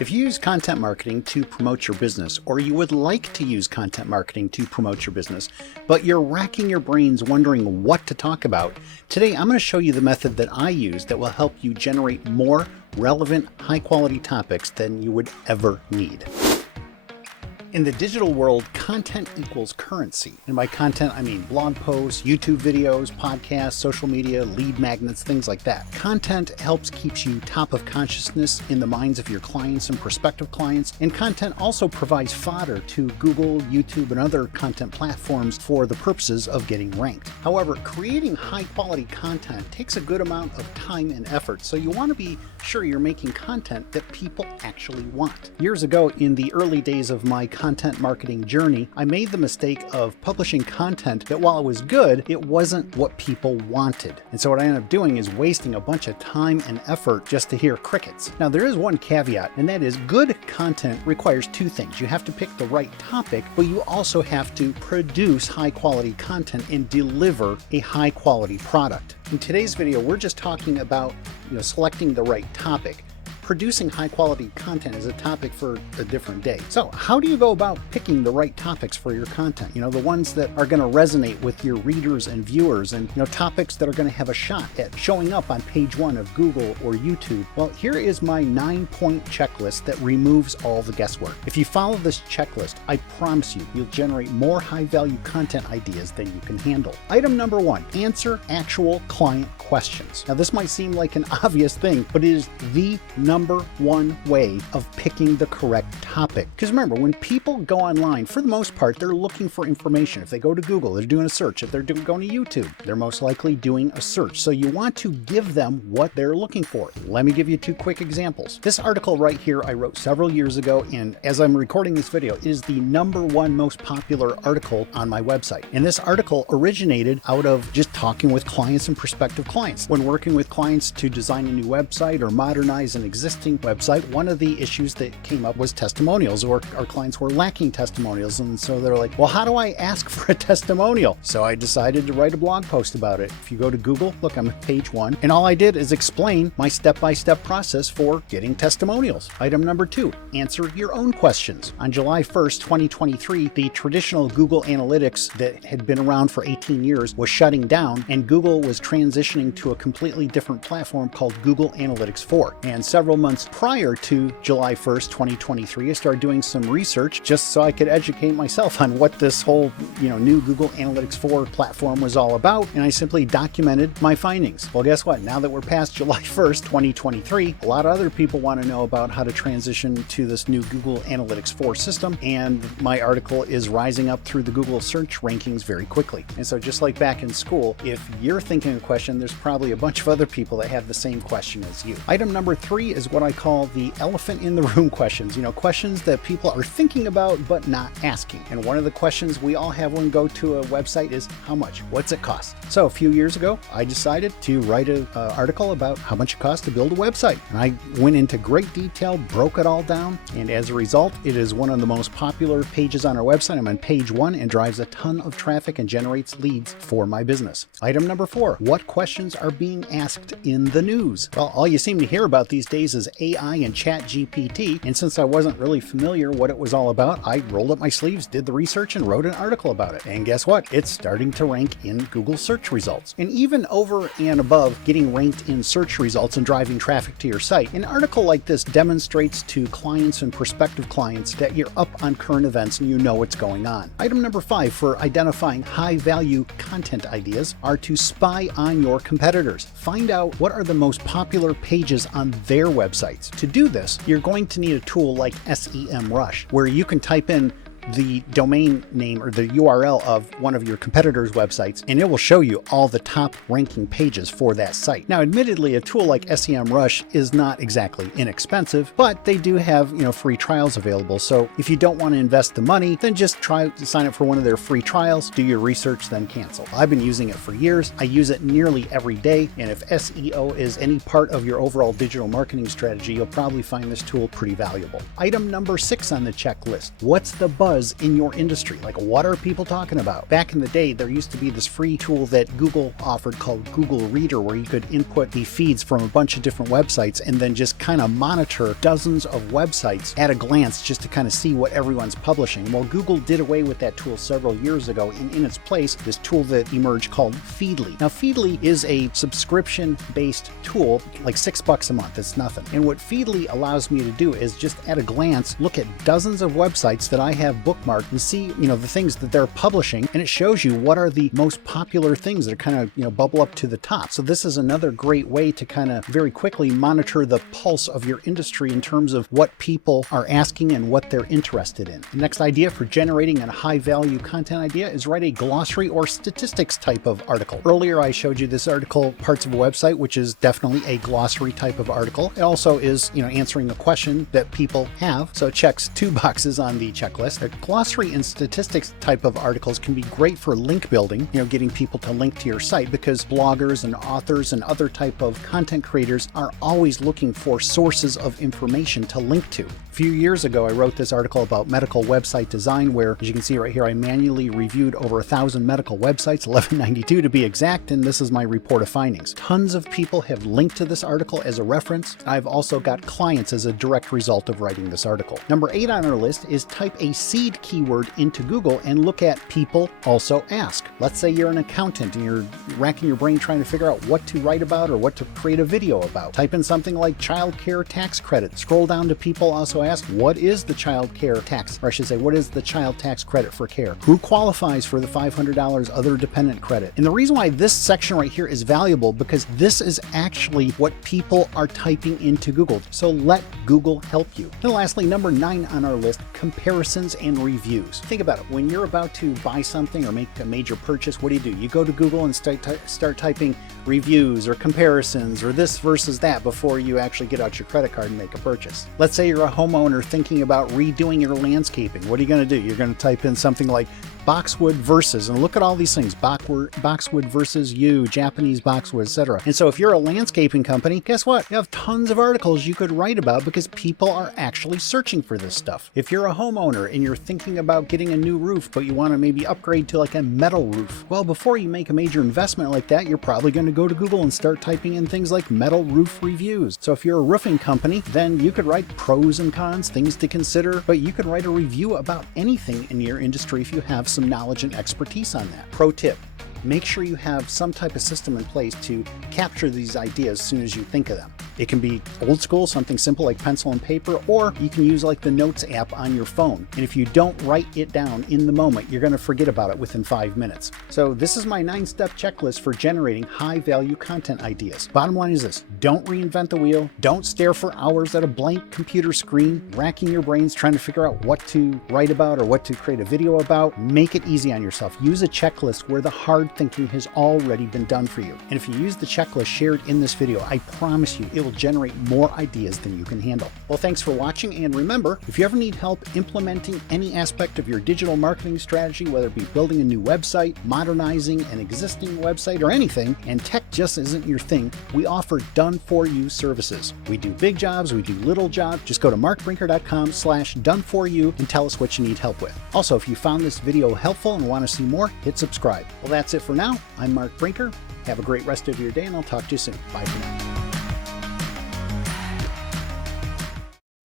If you use content marketing to promote your business, or you would like to use content marketing to promote your business, but you're racking your brains wondering what to talk about, today I'm going to show you the method that I use that will help you generate more relevant, high-quality topics than you would ever need. In the digital world, content equals currency. And by content, I mean blog posts, YouTube videos, podcasts, social media, lead magnets, things like that. Content helps keep you top of consciousness in the minds of your clients and prospective clients. And content also provides fodder to Google, YouTube, and other content platforms for the purposes of getting ranked. However, creating high quality content takes a good amount of time and effort. So you want to be sure you're making content that people actually want. Years ago, in the early days of my content marketing journey, I made the mistake of publishing content that, while it was good, it wasn't what people wanted. And so what I ended up doing is wasting a bunch of time and effort just to hear crickets. Now, there is one caveat, and that is good content requires two things. You have to pick the right topic, but you also have to produce high quality content and deliver a high quality product. In today's video, we're just talking about selecting the right topic. Producing high quality content is a topic for a different day. So how do you go about picking the right topics for your content? The ones that are going to resonate with your readers and viewers, and topics that are going to have a shot at showing up on page 1 of Google or YouTube. Well, here is my 9-point checklist that removes all the guesswork. If you follow this checklist, I promise you'll generate more high value content ideas than you can handle. Item number 1, answer actual client questions. Now, this might seem like an obvious thing, but it is the number one way of picking the correct topic. Because remember, when people go online, for the most part, they're looking for information. If they go to Google, they're doing a search. If they're going to YouTube, they're most likely doing a search. So you want to give them what they're looking for. Let me give you 2 quick examples. This article right here I wrote several years ago, and as I'm recording this video, is the number 1 most popular article on my website. And this article originated out of just talking with clients and prospective clients. When working with clients to design a new website or modernize an existing website, one of the issues that came up was testimonials, or our clients were lacking testimonials. And so they're like, well, how do I ask for a testimonial? So I decided to write a blog post about it. If you go to Google, look, I'm at page 1, and all I did is explain my step-by-step process for getting testimonials. Item number 2, answer your own questions. On July 1st, 2023, the traditional Google Analytics that had been around for 18 years was shutting down, and Google was transitioning to a completely different platform called Google Analytics 4. And several months prior to July 1st, 2023, I started doing some research just so I could educate myself on what this whole, new Google Analytics 4 platform was all about, and I simply documented my findings. Well, guess what? Now that we're past July 1st, 2023, a lot of other people want to know about how to transition to this new Google Analytics 4 system, and my article is rising up through the Google search rankings very quickly. And so just like back in school, if you're thinking a question, there's probably a bunch of other people that have the same question as you. Item number 3 is what I call the elephant in the room questions. Questions that people are thinking about but not asking. And one of the questions we all have when we go to a website is, how much? What's it cost? So a few years ago, I decided to write an article about how much it costs to build a website. And I went into great detail, broke it all down, and as a result, it is one of the most popular pages on our website. I'm on page 1 and drives a ton of traffic and generates leads for my business. Item number 4, what questions are being asked in the news? Well, all you seem to hear about these days is AI and ChatGPT, and since I wasn't really familiar what it was all about, I rolled up my sleeves, did the research, and wrote an article about it. And guess what? It's starting to rank in Google search results. And even over and above getting ranked in search results and driving traffic to your site, an article like this demonstrates to clients and prospective clients that you're up on current events and you know what's going on. Item number 5 for identifying high value content ideas are to spy on your competitors. Find out what are the most popular pages on their websites. To do this, you're going to need a tool like SEMrush, where you can type in the domain name or the URL of one of your competitors' websites, and it will show you all the top ranking pages for that site. Now, admittedly, a tool like SEMrush is not exactly inexpensive, but they do have, free trials available. So if you don't want to invest the money, then just try to sign up for one of their free trials, do your research, then cancel. I've been using it for years. I use it nearly every day. And if SEO is any part of your overall digital marketing strategy, you'll probably find this tool pretty valuable. Item number 6 on the checklist. What's the buzz buzz in your industry. Like, what are people talking about? Back in the day, there used to be this free tool that Google offered called Google Reader, where you could input the feeds from a bunch of different websites and then just kind of monitor dozens of websites at a glance just to kind of see what everyone's publishing. Well, Google did away with that tool several years ago, and in its place, this tool that emerged called Feedly. Now, Feedly is a subscription-based tool, like $6 a month. It's nothing. And what Feedly allows me to do is just at a glance look at dozens of websites that I have bookmarked and see, the things that they're publishing, and it shows you what are the most popular things that are kind of, bubble up to the top. So this is another great way to kind of very quickly monitor the pulse of your industry in terms of what people are asking and what they're interested in. The next idea for generating a high-value content idea is write a glossary or statistics type of article. Earlier, I showed you this article, Parts of a Website, which is definitely a glossary type of article. It also is, answering a question that people have, so it checks 2 boxes on the checklist. A glossary and statistics type of articles can be great for link building, getting people to link to your site, because bloggers and authors and other type of content creators are always looking for sources of information to link to. A few years ago, I wrote this article about medical website design, where, as you can see right here, I manually reviewed over 1,000 medical websites, 1192 to be exact, and this is my report of findings. Tons of people have linked to this article as a reference. I've also got clients as a direct result of writing this article. Number 8 on our list is type a seed keyword into Google and look at people also ask. Let's say you're an accountant and you're racking your brain trying to figure out what to write about or what to create a video about. Type in something like child care tax credit. Scroll down to people also ask, what is the child care tax? Or I should say, what is the child tax credit for care? Who qualifies for the $500 other dependent credit? And the reason why this section right here is valuable, because this is actually what people are typing into Google. So let Google help you. And lastly, number 9 on our list, comparisons and reviews. Think about it. When you're about to buy something or make a major purchase, what do? You go to Google and start typing reviews or comparisons or this versus that before you actually get out your credit card and make a purchase. Let's say you're a homeowner thinking about redoing your landscaping. What are you going to do? You're going to type in something like boxwood versus, and look at all these things, boxwood versus you, Japanese boxwood, etc. And so if you're a landscaping company, guess what? You have tons of articles you could write about because people are actually searching for this stuff. If you're a homeowner and you're thinking about getting a new roof, but you want to maybe upgrade to like a metal roof, well, before you make a major investment like that, you're probably going to go to Google and start typing in things like metal roof reviews. So if you're a roofing company, then you could write pros and cons, things to consider, but you could write a review about anything in your industry if you have some knowledge and expertise on that. Pro tip: make sure you have some type of system in place to capture these ideas as soon as you think of them. It can be old school, something simple like pencil and paper, or you can use like the Notes app on your phone. And if you don't write it down in the moment, you're going to forget about it within 5 minutes. So this is my 9-step checklist for generating high-value content ideas. Bottom line is this: don't reinvent the wheel. Don't stare for hours at a blank computer screen, racking your brains trying to figure out what to write about or what to create a video about. Make it easy on yourself. Use a checklist where the hard thinking has already been done for you. And if you use the checklist shared in this video, I promise you it will generate more ideas than you can handle. Well, thanks for watching, and remember, if you ever need help implementing any aspect of your digital marketing strategy, whether it be building a new website, modernizing an existing website, or anything, and tech just isn't your thing, we offer done-for-you services. We do big jobs, we do little jobs. Just go to markbrinker.com/done-for-you and tell us what you need help with. Also, if you found this video helpful and want to see more, hit subscribe. Well, that's it for now. I'm Mark Brinker. Have a great rest of your day, and I'll talk to you soon. Bye for now.